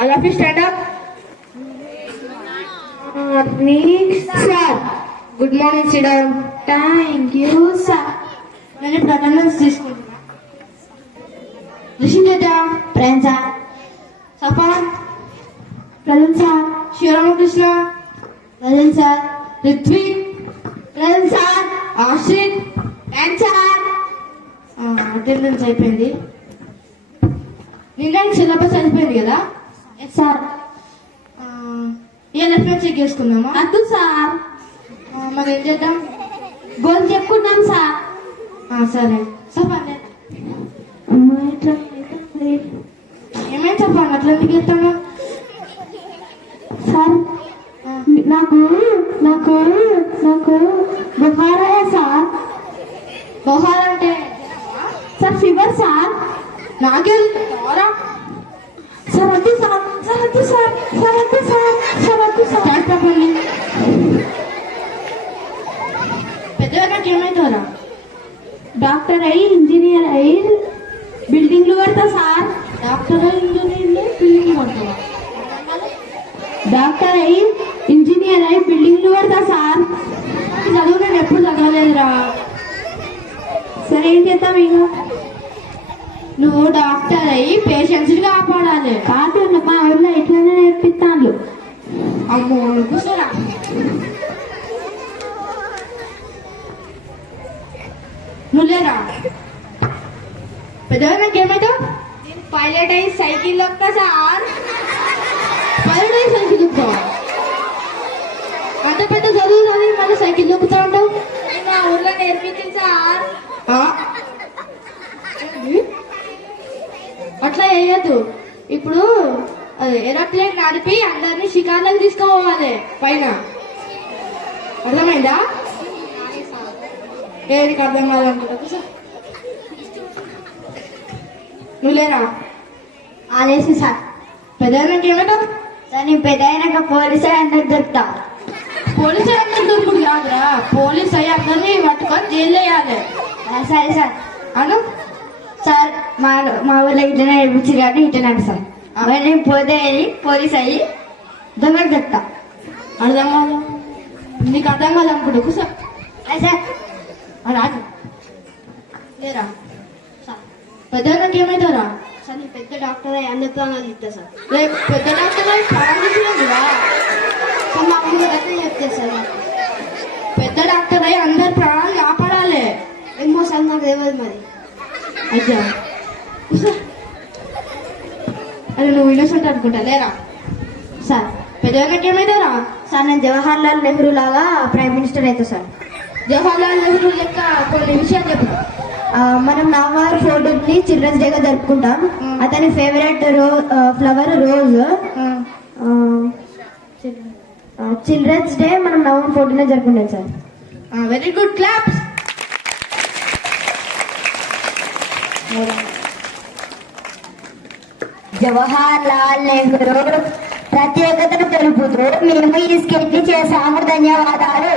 All of you stand up. Sir. Good morning, sit down. Thank you, sir. నేను ఇప్పుడు attendance తీసుకుంటున్నా. Rishiketa Present, sir. Safan Present, sir. Sivaramakrishna Present, sir. Rithvik Present, sir. Ashrith Present, sir. Attendance అయిపోయింది. నిన్న syllabus అయిపోయింది కదా. Yes, sir. ఏ reference check చేసుకుందామా? అద్దు సార్. మరి ఏం చేద్దాం? గోల్ చెప్పుకున్నాం సార్. సరే సఫాన్ ఏమైంది సఫాన్ అట్లా ఎందుకు చెప్తాను? సార్ నాకు నాకు నాకు బుహారా సార్. బొహార్ అంటే సార్ ఫీవర్ సార్. నాకే సార్ వద్దు సార్. సార్ వద్దు సార్. సార్ వద్దు సార్. సార్ వద్దు సార్. చెప్పండి. పెద్దగా నాకు ఏమైతారా? డాక్టర్ అయి ఇంజనీర్ అయి బిల్డింగ్లు కడతా సార్. డాక్టర్ ఇంజనీర్లు బిల్డింగ్ కొడతావా? డాక్టర్ అయి ఇంజనీర్ అయి బిల్డింగ్లు కడతా సార్. చదువు నేను ఎప్పుడు చదవలేదురా. సరే ఏం చేద్దాం ఇక? నువ్వు డాక్టర్ అయ్యి పేషెంట్స్ కాపాడాలి. కాదు మా ఊళ్ళో ఇట్లానే నేర్పిస్తాను. అమ్మో నువ్వు సరా నువ్వులేరా? పెద్దగా నాకు ఏమైతావు? పైలట్ అయి సైకిల్ లొక్క సార్. పైలట్ అయ్యి సైకిల్ దొక్కుతావా? అంత పెద్ద చదువు చదివి మళ్ళీ సైకిల్ దొక్కుతా ఉంటావు? మా ఊర్లో నేర్పించింది సార్. అట్లా వేయద్దు. ఇప్పుడు ఏరోప్లేన్ నడిపి అందరినీ షికార్లకు తీసుకోవాలి పైన. అర్థమైందా? ఏదికి అర్థం కావాలనుకుంటా నువ్వు లేరా? ఆలేసి సార్. పెద్దకి ఏమంటావు? సార్ నేను పెద్ద అయినాక పోలీసు అందరికి దొరుకుతా. పోలీసు అందరు దొరుకుడు కాదురా. పోలీస్ అయ్యి అందరినీ పట్టుకొని జైలు వేయాలి. సరే సార్. అను సార్ మా ఊళ్ళో ఇట్లా నేర్పించారు కాబట్టి ఇట్లా నడుస్తాం. నేను పోతే పోలీస్ అయ్యి దొంగకి దొరుకుతా. అర్థం కాదు. నీకు అర్థం కాదు అనుకుంటా కూర్చో. సార్ రాజు లేరా? పెద్దకి ఏమైతారా? సార్ నేను పెద్ద డాక్టర్ అయ్యి అందరి ప్రాణాలు ఇస్తా సార్. రేపు పెద్ద డాక్టర్ ప్రారంభించినరా? సార్ మా ఊళ్ళో అయితే చెప్తారు సార్. పెద్ద డాక్టర్ అయ్యి అందరి ప్రాణాలు కాపాడాలి. ఏమో సార్ నాకు తెలియదు మరి. అయ్యా అరే నువ్వు ఇన్నోసెంట్ అనుకుంటా లేరా? సార్ పెద్దకి ఏమైతారా? సార్ నేను జవహర్ లాల్ నెహ్రూ లాగా ప్రైమ్ మినిస్టర్ అవుతా సార్. జవహర్లాల్ నెహ్రూ లెక్క కొన్ని విషయాలు చెప్పు. మనం నవంబర్ 14th చిల్డ్రన్స్ డేగా జరుపుకుంటాం. అతని favourite flower rose. Children's day మనం నవంబర్ 14 జరుపుకుంటాం sir. Very good claps. Jawahar Lal Nehru ప్రత్యేకతను తెలుపుతూ మేము ఈ స్కెచ్ చేశాము. ధన్యవాదాలు.